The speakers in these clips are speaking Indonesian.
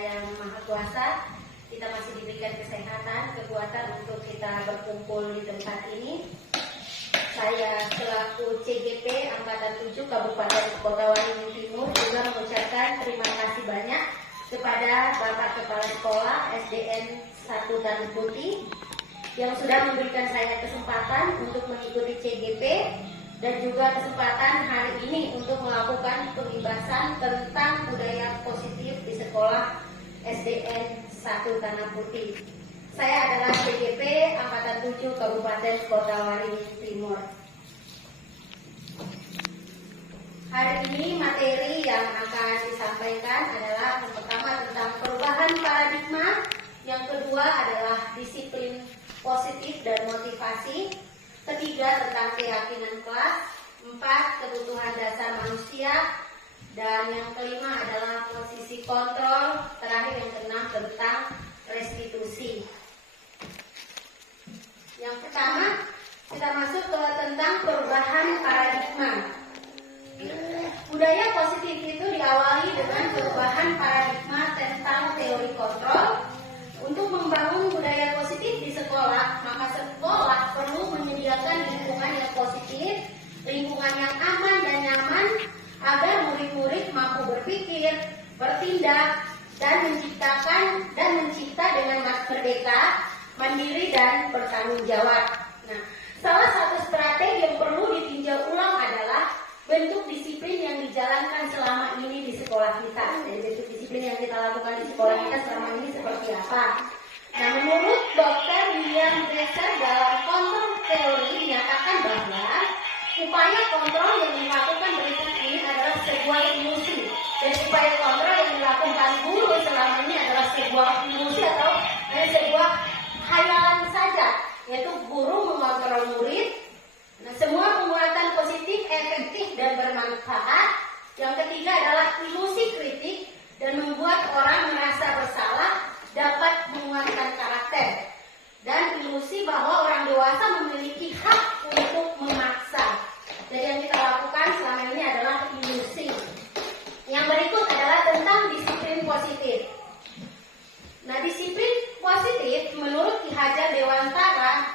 Yang Maha Kuasa, kita masih diberikan kesehatan, kekuatan untuk kita berkumpul di tempat ini. Saya selaku CGP Angkatan 7 Kabupaten Kota Waringin Timur juga mengucapkan terima kasih banyak kepada Bapak Kepala Sekolah SDN 1 Tanah Putih yang sudah memberikan saya kesempatan untuk mengikuti CGP dan juga kesempatan hari ini untuk melakukan pembahasan tentang budaya positif di sekolah SDN 1 Tanah Putih. Saya adalah CGP Angkatan 7 Kabupaten Kota Waringin Timur. Hari ini materi yang akan disampaikan adalah yang pertama tentang perubahan paradigma, yang kedua adalah disiplin positif dan motivasi, ketiga tentang keyakinan kelas, empat kebutuhan dasar manusia, dan yang kelima adalah posisi kontrol, terakhir yang keenam tentang restitusi. Yang pertama, kita masuk ke tentang perubahan paradigma. Budaya positif itu diawali dengan perubahan paradigma tentang teori kontrol. Untuk membangun budaya positif di sekolah, maka sekolah perlu menyediakan lingkungan yang positif, lingkungan yang aman dan nyaman, agar murid-murid mampu berpikir, bertindak, dan mencipta dengan merdeka, mandiri, dan bertanggung jawab. Nah, salah satu strategi yang perlu ditinjau ulang adalah bentuk disiplin yang dijalankan selama ini di sekolah kita. Jadi bentuk disiplin yang kita lakukan di sekolah kita selama ini seperti apa? Nah, menurut Dr. William Dresser dalam kontrol teori menyatakan bahwa upaya kontrol yang dilakukan berikut ini adalah sebuah ilusi. Dan upaya kontrol yang dilakukan guru selama ini adalah sebuah ilusi atau sebuah khayalan saja, yaitu guru mengontrol murid. Nah, semua penguatan positif, efektif, dan bermanfaat. Yang ketiga adalah ilusi kritik dan membuat orang merasa bersalah, dapat menguatkan karakter. Dan ilusi bahwa orang dewasa memiliki hak untuk memaksa. Jadi yang kita lakukan selama ini adalah ilusi. Yang berikut adalah tentang disiplin positif. Nah, disiplin positif menurut Ki Hajar Dewantara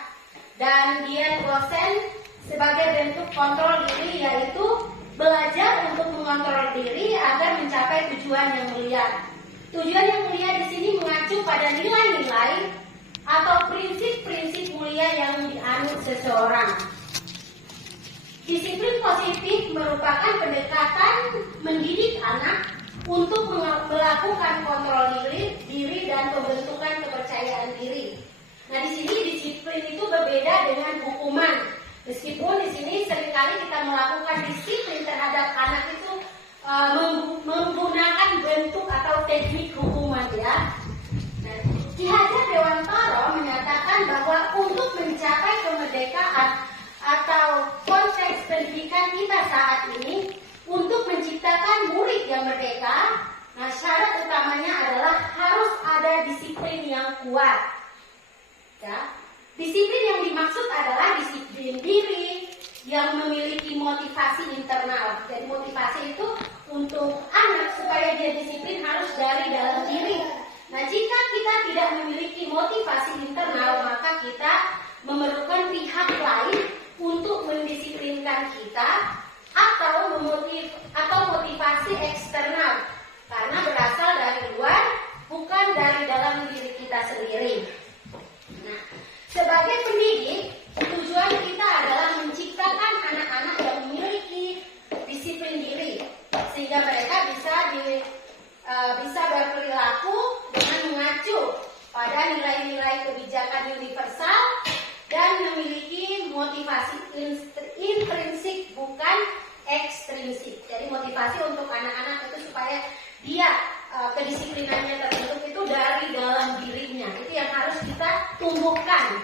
dan Dian Gosen sebagai bentuk kontrol diri, yaitu belajar untuk mengontrol diri agar mencapai tujuan yang mulia. Tujuan yang mulia di sini mengacu pada nilai-nilai atau prinsip-prinsip mulia yang dianut seseorang. Disiplin positif merupakan pendekatan mendidik anak untuk melakukan kontrol diri dan pembentukan kepercayaan diri. Nah, di sini disiplin itu berbeda dengan hukuman. Meskipun di sini seringkali kita melakukan disiplin terhadap anak itu menggunakan bentuk atau teknik hukuman, ya. Nah, Ki Hajar Dewantara menyatakan bahwa untuk mencapai kemerdekaan atau konteks pendidikan kita saat ini, untuk menciptakan murid yang merdeka, nah syarat utamanya adalah harus ada disiplin yang kuat. Ya. Disiplin yang dimaksud adalah disiplin diri yang memiliki motivasi internal. Jadi motivasi itu untuk anak supaya dia disiplin harus dari dalam diri. Nah, jika kita tidak memiliki motivasi internal, maka kita memerlukan pihak lain untuk mendisiplinkan kita atau motivasi eksternal karena berasal dari luar, bukan dari dalam diri kita sendiri. Nah, sebagai pendidik, tujuan kita adalah menciptakan anak-anak yang memiliki disiplin diri sehingga mereka bisa berperilaku dengan mengacu pada nilai-nilai kebijakan universal dan memiliki motivasi intrinsik bukan ekstrinsik. Jadi motivasi untuk anak-anak itu supaya dia kedisiplinannya terbentuk itu dari dalam dirinya. Itu yang harus kita tumbuhkan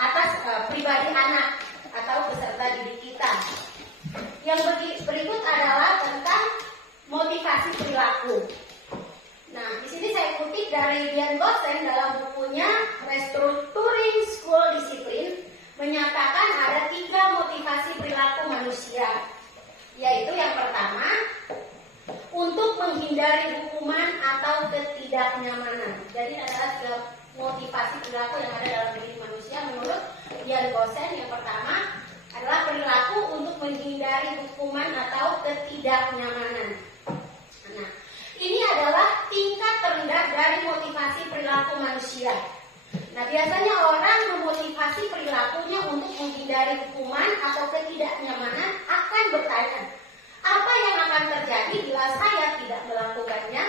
atas pribadi anak atau peserta didik kita. Yang berikut adalah tentang motivasi perilaku. Nah, di sini saya kutip dari Dian Gosen dalam bukunya Restructuring School Discipline, menyatakan ada 3 motivasi perilaku manusia, yaitu yang pertama, untuk menghindari hukuman atau ketidaknyamanan. Jadi adalah tiga motivasi perilaku yang ada dalam diri manusia menurut Ian Gosen. Yang pertama adalah perilaku untuk menghindari hukuman atau ketidaknyamanan. Nah, ini adalah tingkat terendah dari motivasi perilaku manusia. Nah, biasanya orang memotivasi perilakunya untuk menghindari hukuman atau ketidaknyamanan akan bertanya, apa yang akan terjadi bila saya tidak melakukannya?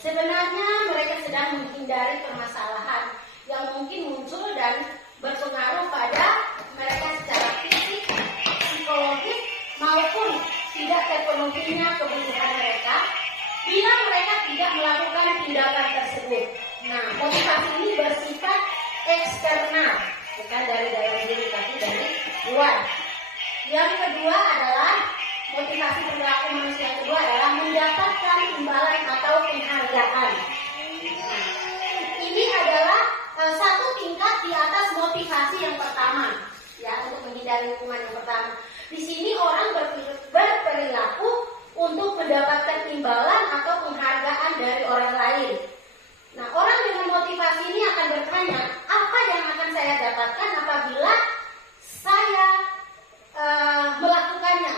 Sebenarnya mereka sedang menghindari permasalahan yang mungkin muncul dan berpengaruh pada mereka secara fisik, psikologis, maupun tidak terpenuhinya kebutuhan mereka bila mereka tidak melakukan tindakan tersebut. Nah, motivasi ini bersifat eksternal, bukan dari dalam diri tapi dari luar. Yang kedua adalah motivasi perilaku manusia yang kedua adalah mendapatkan imbalan atau penghargaan. Nah, ini adalah satu tingkat di atas motivasi yang pertama, ya, untuk menghindari hukuman yang pertama. Di sini orang berperilaku untuk mendapatkan imbalan atau penghargaan dari orang lain. Nah, orang dengan motivasi ini akan bertanya, apa yang akan saya dapatkan apabila saya melakukannya?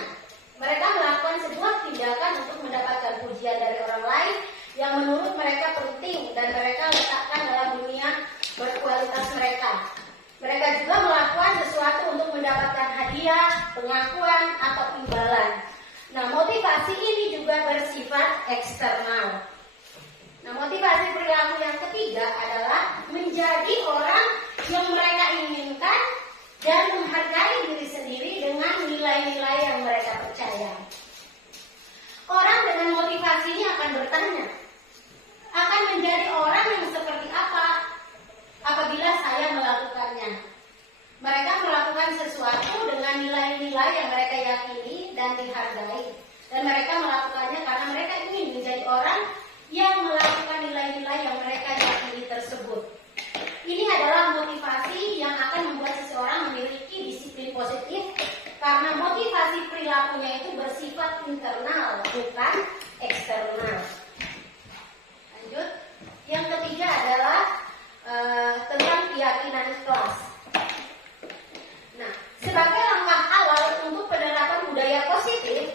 Mereka melakukan sebuah tindakan untuk mendapatkan pujian dari orang lain yang menurut mereka penting dan mereka letakkan dalam dunia berkualitas mereka. Mereka juga melakukan sesuatu untuk mendapatkan hadiah, pengakuan, atau imbalan. Nah, motivasi ini juga bersifat eksternal. Nah, motivasi perilaku yang ketiga adalah menjadi orang yang mereka inginkan dan menghargai diri sendiri dengan nilai-nilai yang mereka percaya. Orang dengan motivasi ini akan bertanya, akan menjadi orang yang seperti apa apabila saya melakukannya? Mereka melakukan sesuatu dengan nilai-nilai yang mereka yakini dan dihargai. Dan mereka melakukannya karena mereka ingin menjadi orang yang melakukan nilai-nilai yang mereka yakini tersebut. Ini adalah motivasi yang akan membuat seseorang memiliki disiplin positif karena motivasi perilakunya itu bersifat internal, bukan eksternal. Lanjut. Yang ketiga adalah tentang keyakinan kelas. Nah, sebagai langkah awal untuk penerapan budaya positif,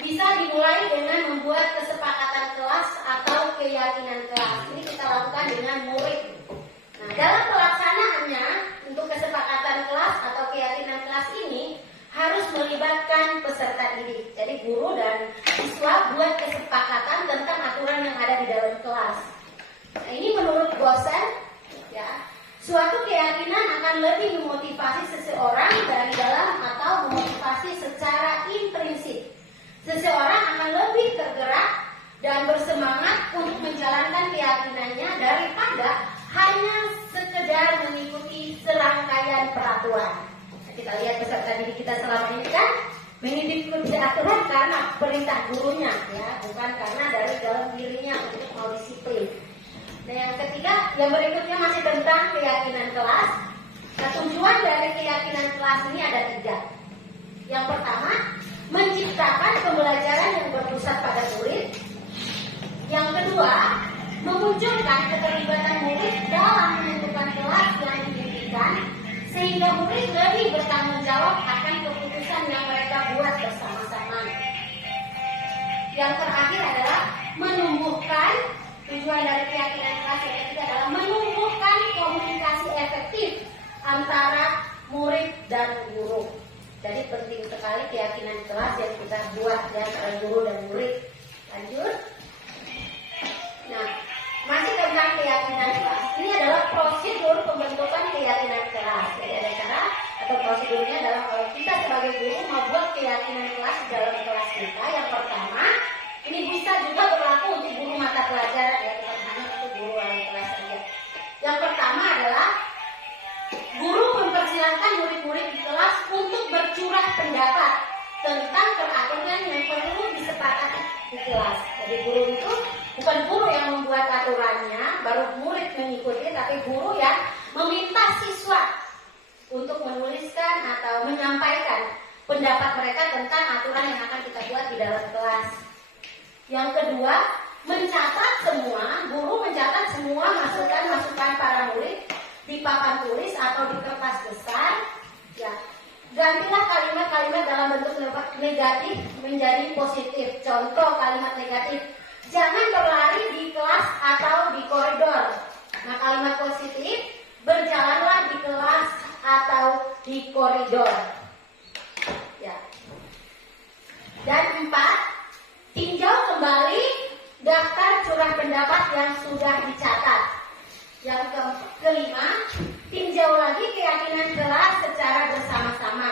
bisa dimulai dengan membuat kesepakatan kelas atau keyakinan kelas. Ini kita lakukan dengan murid. Nah, dalam pelaksanaannya, untuk kesepakatan kelas atau keyakinan kelas ini harus melibatkan peserta didik. Jadi guru dan siswa buat kesepakatan tentang aturan yang ada di dalam kelas. Nah, ini menurut Gosen, ya, suatu keyakinan akan lebih memotivasi seseorang dari dalam atau memotivasi secara intrinsik. Seseorang akan lebih tergerak dan bersemangat untuk menjalankan keyakinannya daripada hanya sekedar mengikuti serangkaian peraturan. Nah, kita lihat peserta didik kita selama ini kan mengikuti aturan karena perintah gurunya, ya, bukan karena dari dalam dirinya untuk mau disiplin. Nah, yang ketiga, yang berikutnya masih tentang keyakinan kelas. Nah, tujuan dari keyakinan kelas ini ada 3. Yang pertama, menciptakan pembelajaran yang berpusat pada murid. Yang kedua, memunculkan keterlibatan murid dalam menentukan kelas yang dididikan, sehingga murid lebih bertanggung jawab akan keputusan yang mereka buat bersama-sama. Yang terakhir adalah menumbuhkan, tujuan dari keyakinan kelas yang ketiga adalah menumbuhkan komunikasi efektif antara murid dan guru. Jadi penting sekali keyakinan kelas yang kita buat ya, antara guru dan murid. Lanjut. Nah, masih tentang keyakinan kelas. Ini adalah prosedur pembentukan keyakinan kelas. Jadi ada cara atau prosedurnya dalam kalau kita sebagai guru mau buat keyakinan kelas dalam kelas kita. Yang pertama, ini bisa juga berlaku untuk guru mata pelajaran ya, bukan hanya untuk guru wali kelas saja. Yang pertama adalah guru mempersilahkan murid-murid di kelas untuk bercurah pendapat tentang peraturan yang perlu disepakati di kelas. Jadi guru itu bukan guru yang membuat aturannya, baru murid mengikuti, tapi guru yang meminta siswa untuk menuliskan atau menyampaikan pendapat mereka tentang aturan yang akan kita buat di dalam kelas. Yang kedua, mencatat semua, guru mencatat semua masukan-masukan para murid di papan tulis atau di kertas besar. Ya, gantilah kalimat-kalimat dalam bentuk negatif menjadi positif. Contoh kalimat negatif: jangan berlari di kelas atau di koridor. Nah, kalimat positif: berjalanlah di kelas atau di koridor. Ya. Dan 4, tinjau kembali daftar curah pendapat yang sudah dicatat. Yang kelima, tinjau lagi keyakinan kelas secara bersama-sama.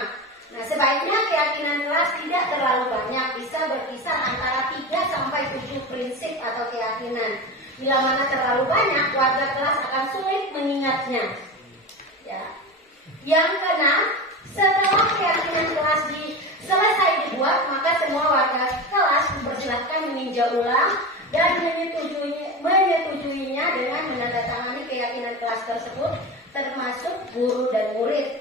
Nah, sebaiknya keyakinan kelas tidak terlalu banyak, bisa berkisar antara 3 sampai 7 prinsip atau keyakinan. Bila mana terlalu banyak, warga kelas akan sulit mengingatnya. Ya. Yang keenam, setelah keyakinan kelas selesai dibuat, maka semua warga kelas dipersilakan meninjau ulang dan menyetujuinya dengan menandatangani keyakinan kelas tersebut, termasuk guru dan murid.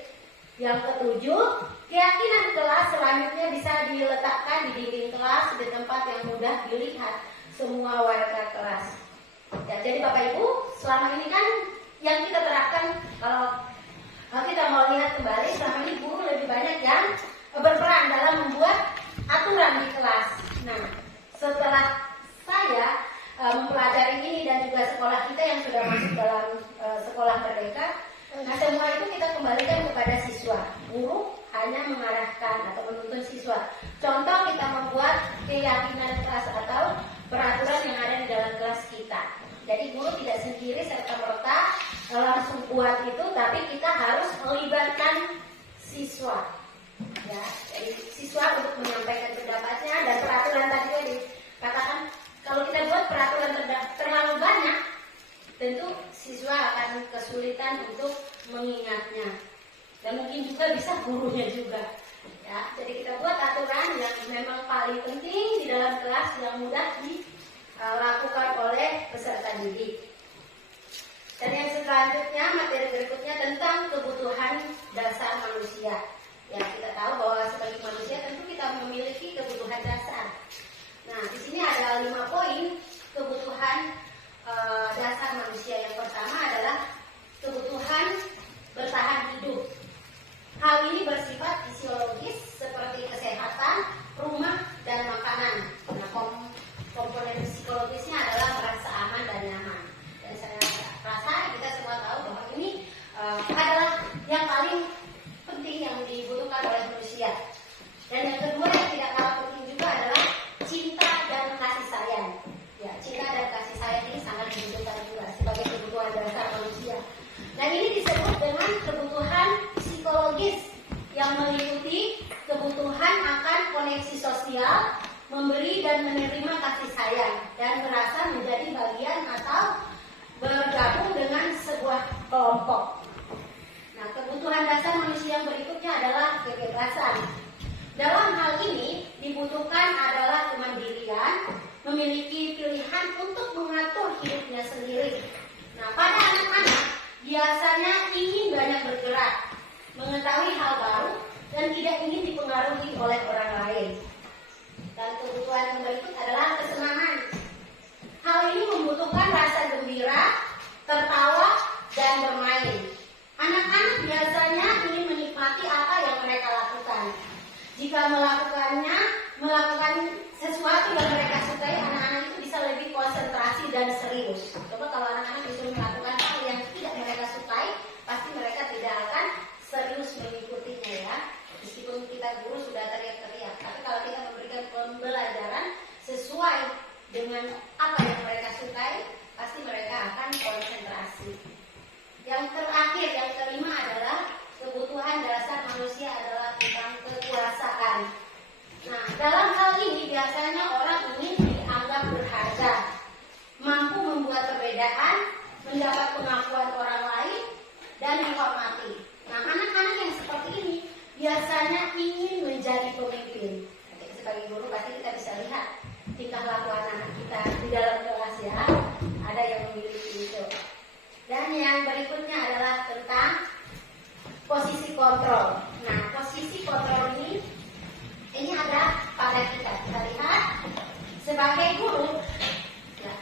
Yang ketujuh, keyakinan kelas selanjutnya bisa diletakkan di dinding kelas di tempat yang mudah dilihat semua warga kelas. Ya, jadi Bapak Ibu, selama ini kan yang kita terapkan, kalau kita mau lihat kembali, selama ini guru lebih banyak yang berperan dalam membuat aturan di kelas. Nah, setelah saya mempelajari ini dan juga sekolah kita yang sudah masuk dalam sekolah merdeka, nah semua itu kita kembalikan kepada siswa. Guru hanya mengarahkan atau menuntun siswa. Contoh, kita membuat keyakinan kelas atau peraturan yang ada di dalam kelas kita. Jadi guru tidak sendiri serta-merta langsung buat itu, tapi kita harus melibatkan siswa. Ya, jadi siswa untuk menyampaikan pendapatnya, dan peraturan tadi dikatakan kalau kita buat peraturan terlalu banyak, tentu siswa akan kesulitan untuk mengingatnya, dan mungkin juga bisa gurunya juga. Ya, jadi kita buat aturan yang memang paling penting di dalam kelas yang mudah dilakukan oleh peserta didik. Dan yang selanjutnya, materi berikutnya tentang kebutuhan dasar manusia. Ya, kita tahu bahwa sebagai manusia tentu kita memiliki kebutuhan dasar. Nah, di sini ada 5 poin kebutuhan dasar manusia. Yang pertama adalah kebutuhan bertahan hidup. Hal ini bersifat fisiologis seperti kesehatan, rumah, dan makanan. Nah, komponen psikologisnya adalah merasa aman dan nyaman. Dan saya rasa kita semua tahu bahwa ini adalah yang paling penting yang dibutuhkan oleh manusia. Dan yang kedua yang tidak kalah penting juga adalah cinta dan kasih sayang. Ya, cinta dan kasih sayang ini sangat dibutuhkan juga sebagai kebutuhan dasar manusia. Dan ini disebut dengan kebutuhan psikologis yang meliputi kebutuhan akan koneksi sosial, memberi dan menerima kasih sayang, dan merasa menjadi bagian atau bergabung dengan sebuah kelompok. Nah, kebutuhan dasar manusia yang berikutnya adalah kebebasan. Dalam hal ini dibutuhkan adalah kemandirian, memiliki pilihan untuk mengatur hidupnya sendiri. Nah, pada anak-anak biasanya ingin banyak bergerak, mengetahui hal baru, dan tidak ingin dipengaruhi oleh orang lain. Dan kebutuhan yang berikut adalah kesenangan. Hal ini membutuhkan rasa gembira, tertawa, dan bermain. Anak-anak biasanya ingin menikmati apa yang mereka lakukan. Jika melakukan sesuatu yang mereka sukai, anak-anak itu bisa lebih konsentrasi dan serius. Coba kalau anak-anak disuruh melakukan hal yang tidak mereka sukai, pasti mereka tidak akan serius mengikutinya, ya. Meskipun kita guru sudah teriak-teriak, tapi kalau kita memberikan pembelajaran sesuai dengan apa yang mereka sukai, pasti mereka akan konsentrasi. Yang terakhir, yang kelima adalah kebutuhan dasar manusia adalah tentang kekuasaan. Nah, dalam hal ini biasanya orang ingin dianggap berharga, mampu membuat perbedaan, mendapat pengakuan orang lain, dan dihormati. Nah, anak-anak yang seperti ini biasanya ingin menjadi pemimpin. Nanti sebagai guru pasti kita bisa lihat tingkah laku anak kita di dalam kelas, ya. Ada yang memiliki itu. Dan yang berikutnya adalah tentang posisi kontrol. Nah, posisi kontrol ini ada pada kita. Kita lihat sebagai guru, ya,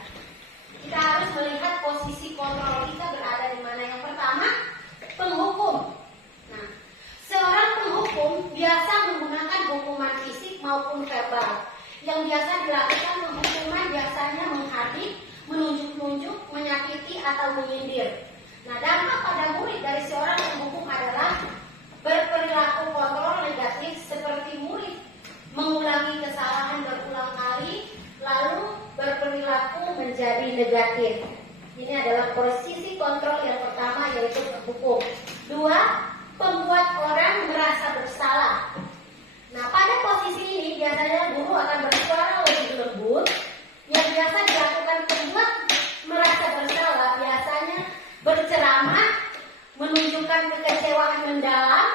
atau menyindir. Nah, dampak pada murid dari seorang penghukum adalah berperilaku kontrol negatif, seperti murid mengulangi kesalahan berulang kali lalu berperilaku menjadi negatif. Ini adalah posisi kontrol yang pertama, yaitu penghukum. 2, membuat orang merasa bersalah. Nah, pada posisi ini biasanya guru akan bersuara lebih lembut. Yang biasa dilakukan pembuat merasa bersalah biasanya berceramah, menunjukkan kekecewaan mendalam,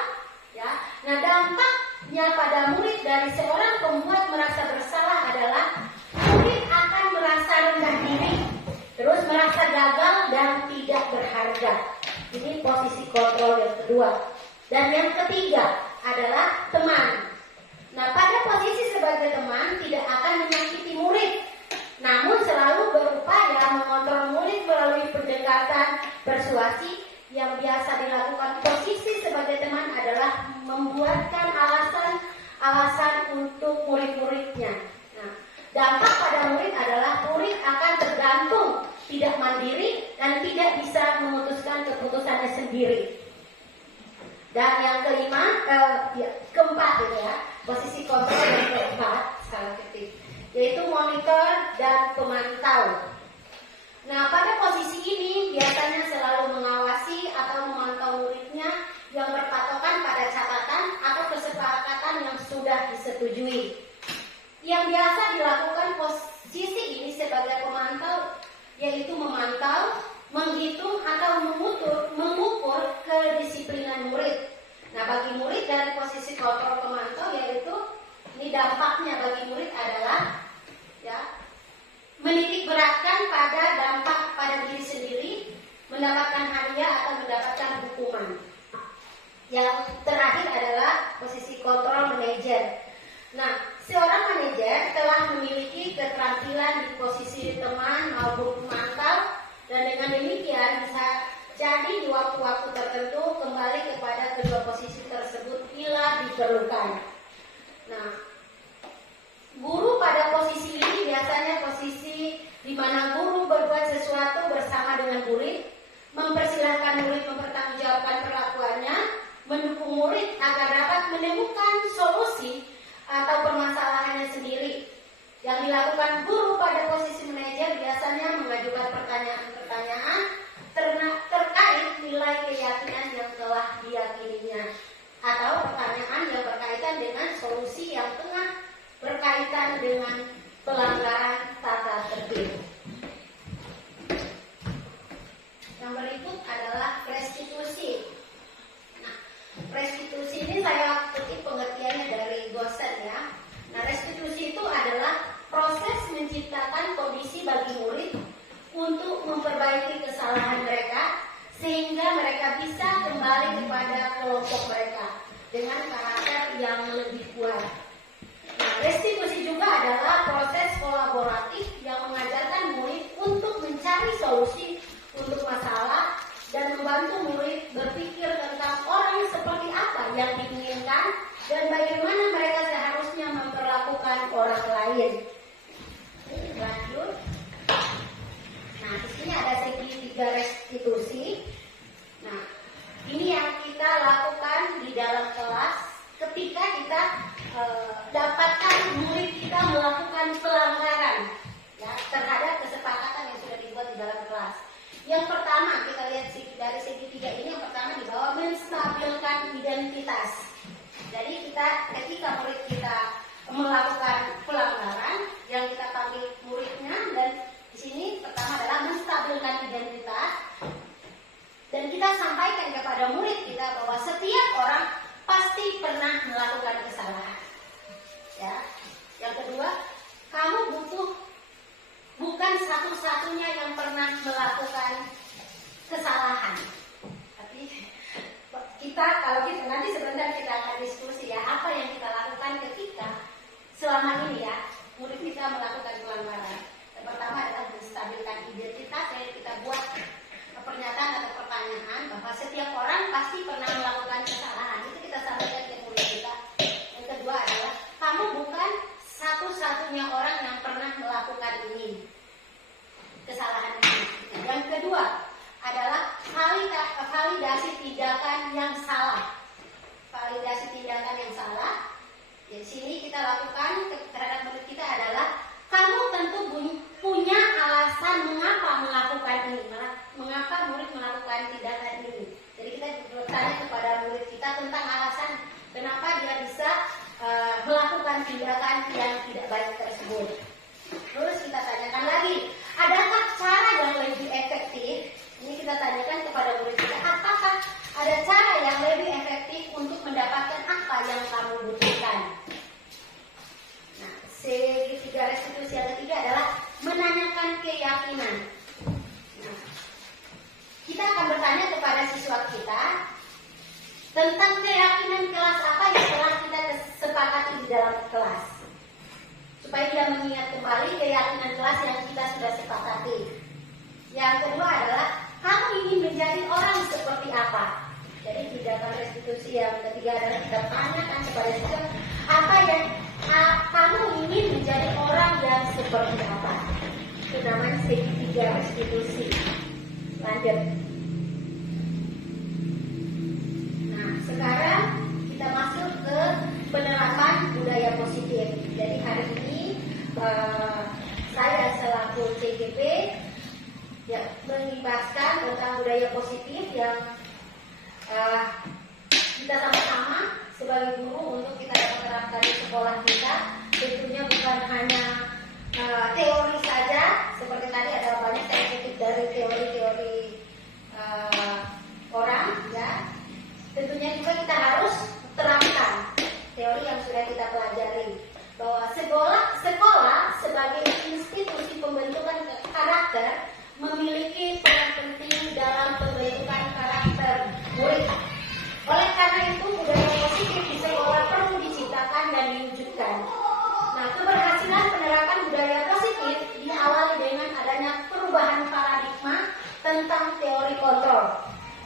ya. Nah, dampaknya pada murid dari seorang pembuat merasa bersalah adalah murid akan merasa rendah diri, terus merasa gagal dan tidak berharga. Ini posisi kontrol yang kedua. Dan yang ketiga adalah teman. Nah, pada posisi sebagai teman tidak akan menyakiti murid, namun selalu berupaya mengontrol murid melalui pendekatan persuasi. Yang biasa dilakukan posisi sebagai teman adalah membuatkan alasan untuk murid-muridnya. Nah, dampak pada murid adalah murid akan tergantung, tidak mandiri, dan tidak bisa memutuskan keputusannya sendiri. Dan yang keempat ya, posisi kontrol yang keempat, salah ketik, yaitu monitor dan pemantau. Nah, pada posisi ini biasanya selalu mengawasi atau memantau muridnya yang berpatokan pada catatan atau kesepakatan yang sudah disetujui. Yang biasa dilakukan posisi ini sebagai pemantau, yaitu memantau, menghitung atau mengukur kedisiplinan murid. Nah, bagi murid dari posisi kontrol pemantau, yaitu ini dampaknya bagi murid adalah ya, menitik beratkan pada dampak pada diri sendiri, mendapatkan hadiah atau mendapatkan hukuman. Yang terakhir adalah posisi kontrol manajer. Nah, seorang manajer telah memiliki keterampilan di posisi teman maupun pemantau, dan dengan demikian bisa jadi di waktu-waktu tertentu kembali kepada kedua posisi tersebut bila diperlukan. Nah, guru pada posisi ini biasanya posisi di mana guru berbuat sesuatu bersama dengan murid, mempersilahkan murid mempertanggungjawabkan perlakuannya, mendukung murid agar dapat menemukan solusi atau permasalahannya sendiri. Yang dilakukan guru pada posisi manajer biasanya mengajukan pertanyaan-pertanyaan terkait nilai keyakinan yang telah diyakininya, atau pertanyaan yang berkaitan dengan solusi yang tengah berkaitan dengan pelanggaran tata tertib. Yang berikut adalah restitusi. Nah, restitusi ini saya kutip pengertiannya dari Gosen ya. Nah, restitusi itu adalah proses menciptakan kondisi bagi murid untuk memperbaiki kesalahan mereka sehingga mereka bisa kembali kepada kelompok mereka dengan karakter yang lebih kuat. Nah, restitusi juga adalah proses kolaboratif yang mengajarkan murid untuk mencari solusi untuk masalah dan membantu murid berpikir tentang orang seperti apa yang diinginkan dan bagaimana mereka seharusnya memperlakukan orang lain. Lanjut. Nah, di sini ada segitiga restitusi. Nah, ini yang kita lakukan di dalam kelas ketika kita dapatkan murid kita melakukan pelanggaran ya, terhadap kesepakatan yang sudah dibuat di dalam kelas. Yang pertama kita lihat dari segitiga ini, yang pertama di bawah menstabilkan identitas. Jadi ketika murid kita melakukan pelanggaran, yang kita panggil muridnya, dan di sini pertama adalah menstabilkan identitas, dan kita sampaikan kepada murid kita bahwa setiap orang pasti pernah melakukan kesalahan. Ya. Yang kedua, kamu bukan satu-satunya yang pernah melakukan kesalahan. Tapi kalau kita nanti sebentar kita akan diskusi ya, apa yang kita lakukan ketika selama ini ya murid kita melakukan pelanggaran. Yang pertama adalah menstabilkan identitas, yaitu kita buat pernyataan atau pertanyaan bahwa setiap orang pasti pernah melakukan kesalahan. Itu kita sampaikan ke murid kita. Yang kedua adalah kamu bukan satu-satunya orang yang pernah melakukan ini, kesalahan ini. Yang kedua, tindakan yang salah. Validasi tindakan yang salah. Di sini kita lakukan terhadap murid kita adalah kamu tentu punya alasan mengapa melakukan ini, mengapa murid melakukan tindakan ini. Jadi kita bertanya kepada murid kita tentang alasan kenapa dia bisa melakukan tindakan yang tidak baik tersebut. Terus kita tanyakan lagi, adakah cara yang lebih efektif? Ini kita tanyakan kepada murid kita, apakah ada cara yang lebih efektif untuk mendapatkan apa yang kamu butuhkan? Nah, segitiga restitusi yang ketiga adalah menanyakan keyakinan. Nah, kita akan bertanya kepada siswa kita tentang keyakinan kelas apa yang telah kita sepakati di dalam kelas, supaya dia mengingat kembali keyakinan kelas yang kita sudah sepakati. Yang kedua adalah kamu ingin menjadi orang seperti apa? Jadi tindakan restitusi yang ketiga adalah kita tanyakan kepada siswa apa yang kamu ingin menjadi orang yang seperti apa. Itu namanya segitiga restitusi. Lanjut. Nah, sekarang kita masuk ke penerapan budaya positif. Jadi hari ini saya selaku CGP ya, mengimbaskan tentang budaya positif yang kita sama-sama sebagai guru untuk kita dapat terapkan di sekolah kita. Tentunya bukan hanya teori saja, seperti tadi ada banyak saya kutip dari teori-teori orang, ya. Tentunya juga kita harus terapkan teori yang sudah kita pelajari, bahwa sekolah sebagai institusi pembentukan karakter memiliki peran penting dalam pembentukan karakter murid. Oleh karena itu, budaya positif di sekolah perlu diciptakan dan diwujudkan. Nah, keberhasilan penerapan budaya positif diawali dengan adanya perubahan paradigma tentang teori kontrol.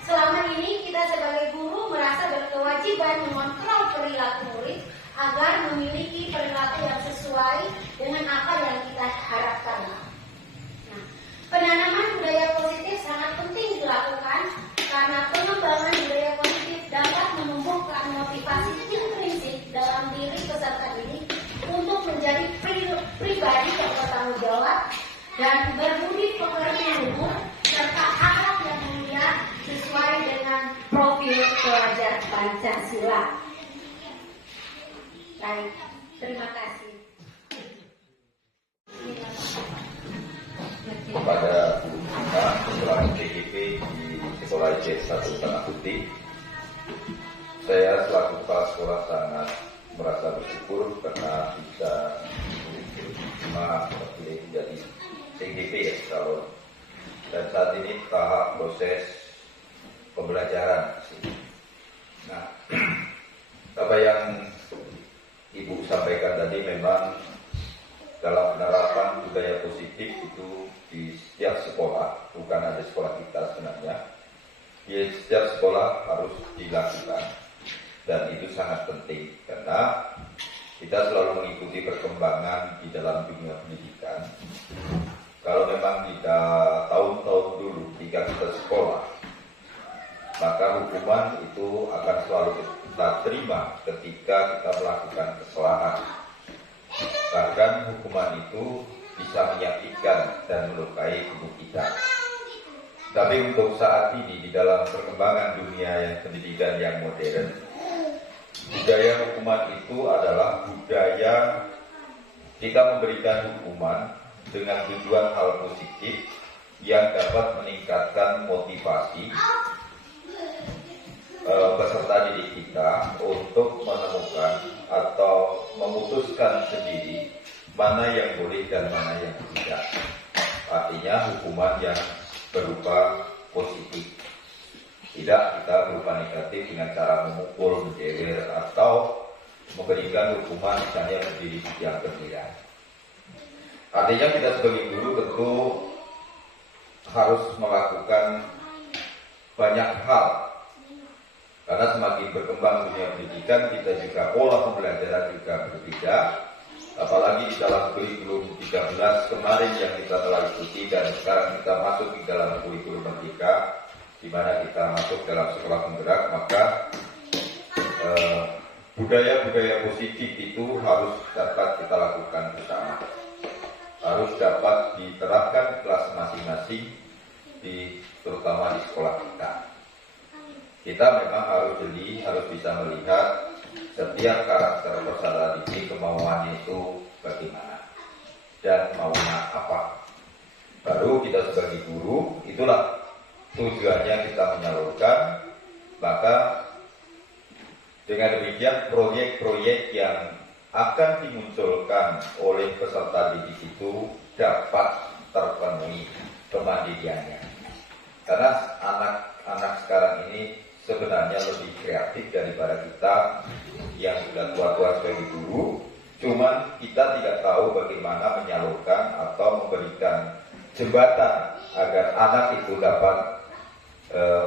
Selama ini kita sebagai guru merasa berkewajiban mengontrol perilaku murid agar memiliki perilaku yang sesuai dengan apa yang kita harapkan. Nah, penanaman budaya positif sangat penting dilakukan karena pengembangan budaya positif dapat menumbuhkan motivasi intrinsik dalam diri peserta didik untuk menjadi pribadi yang bertanggung jawab dan berbudi pekerti luhur serta akhlak yang mulia sesuai dengan profil pelajar Pancasila. Baik, terima kasih. Kepada Bu Bunga selaku CGP di Sekolah IC 1 Tanah Putih, saya selaku kepala sekolah sangat merasa bersyukur karena bisa diterima terpilih menjadi CGP ya calon. Dan saat ini tahap proses pembelajaran. Nah, apa yang Ibu sampaikan tadi memang dalam penerapan budaya positif itu di setiap sekolah, bukan ada sekolah kita sebenarnya, di setiap sekolah harus dilakukan. Dan itu sangat penting karena kita selalu mengikuti perkembangan di dalam dunia pendidikan. Kalau memang kita tahun-tahun dulu ketika kita sekolah, maka hukuman itu akan selalu kita terima ketika kita melakukan kesalahan. Bahkan hukuman itu bisa menyakitkan dan melukai tubuh kita. Tapi untuk saat ini di dalam perkembangan dunia yang pendidikan yang modern, budaya hukuman itu adalah budaya kita memberikan hukuman dengan tujuan hal positif yang dapat meningkatkan motivasi peserta didik kita untuk menemukan atau memutuskan sendiri mana yang boleh dan mana yang tidak. Artinya hukuman yang berupa positif, tidak kita berupa negatif dengan cara memukul, menjewer, atau memberikan hukuman misalnya berdiri yang berbeda. Artinya kita sebagai guru tentu harus melakukan banyak hal. Karena semakin berkembang dunia pendidikan, kita juga pola pembelajaran juga berbeda. Apalagi di dalam kurikulum 13 kemarin yang kita telah ikuti dan sekarang kita masuk di dalam kurikulum merdeka, di mana kita masuk dalam sekolah penggerak, maka budaya-budaya positif itu harus dapat kita lakukan bersama, harus dapat diterapkan di kelas masing-masing, terutama di sekolah kita. Kita memang harus bisa melihat setiap karakter peserta didik kemauannya itu bagaimana dan maunya apa. Baru kita sebagai guru, itulah tujuannya kita menyalurkan. Maka dengan demikian proyek-proyek yang akan dimunculkan oleh peserta didik itu dapat terpenuhi kemandiriannya. Karena anak-anak sekarang ini sebenarnya lebih kreatif daripada kita yang sudah tua-tua sebagai guru. Cuman kita tidak tahu bagaimana menyalurkan atau memberikan jembatan agar anak itu dapat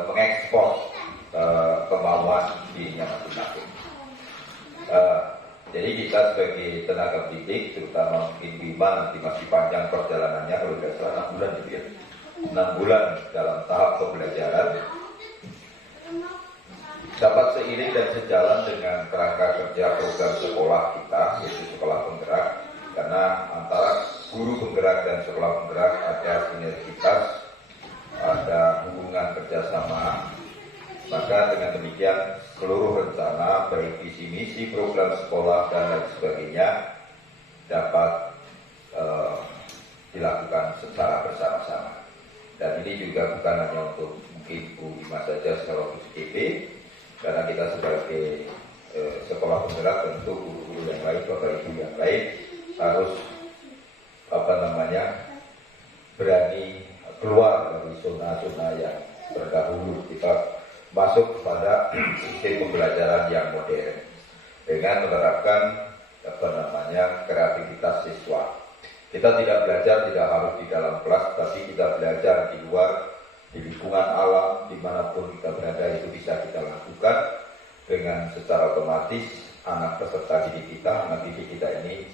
mengekspor kemauan dirinya masing-masing. Jadi kita sebagai tenaga pendidik, terutama mungkin Bima nanti masih panjang perjalanannya, kalau tidak salah 6 bulan gitu ya, 6 bulan dalam tahap pembelajaran, dapat seiring dan sejalan dengan kerangka kerja program sekolah kita, yaitu sekolah penggerak. Karena antara guru penggerak dan sekolah penggerak ada sinergitas, ada hubungan kerjasama. Maka dengan demikian seluruh rencana, baik visi misi program sekolah dan lain sebagainya dapat dilakukan secara bersama-sama. Dan ini juga bukan hanya untuk mungkin Bu Bima saja secara PCP, karena kita sebagai sekolah penggerak tentu guru-guru yang lain, bapak ibu yang lain harus berani keluar dari zona-zona yang terdahulu. Kita masuk kepada sistem pembelajaran yang modern dengan menerapkan kreativitas siswa. Kita tidak belajar tidak harus di dalam kelas, tapi kita belajar di luar, di lingkungan alam, dimanapun kita berada itu bisa kita lakukan dengan secara otomatis. Anak peserta didik kita, anak didik kita ini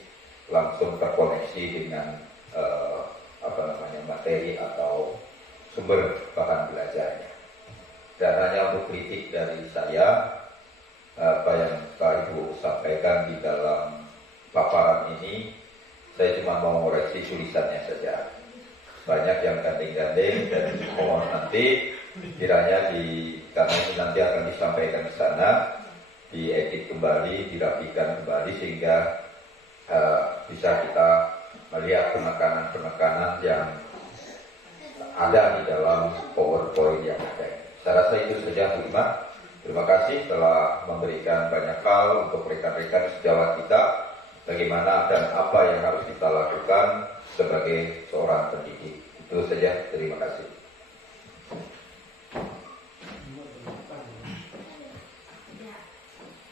langsung terkoneksi dengan materi atau sumber bahan belajarnya. Dan hanya untuk kritik dari saya, apa yang Pak Ibu sampaikan di dalam paparan ini, saya cuma mau mengoreksi tulisannya saja. Banyak yang gandeng-gandeng dan mohon nanti kiranya karena ini nanti akan disampaikan ke sana, diedit kembali, dirapikan kembali sehingga bisa kita melihat penekanan-penekanan yang ada di dalam PowerPoint yang ada. Saya rasa itu saja Bu Bima. Terima kasih telah memberikan banyak hal untuk rekan-rekan sejawat kita, bagaimana dan apa yang harus kita lakukan sebagai seorang pendidik. Itu saja, terima kasih.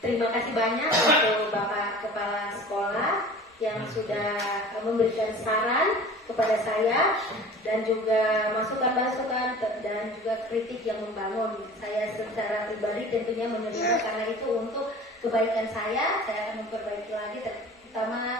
Terima kasih banyak untuk Bapak Kepala Sekolah yang sudah memberikan saran kepada saya dan juga masukan-masukan dan juga kritik yang membangun. Saya secara pribadi tentunya menerima karena itu untuk kebaikan saya akan memperbaiki lagi, terutama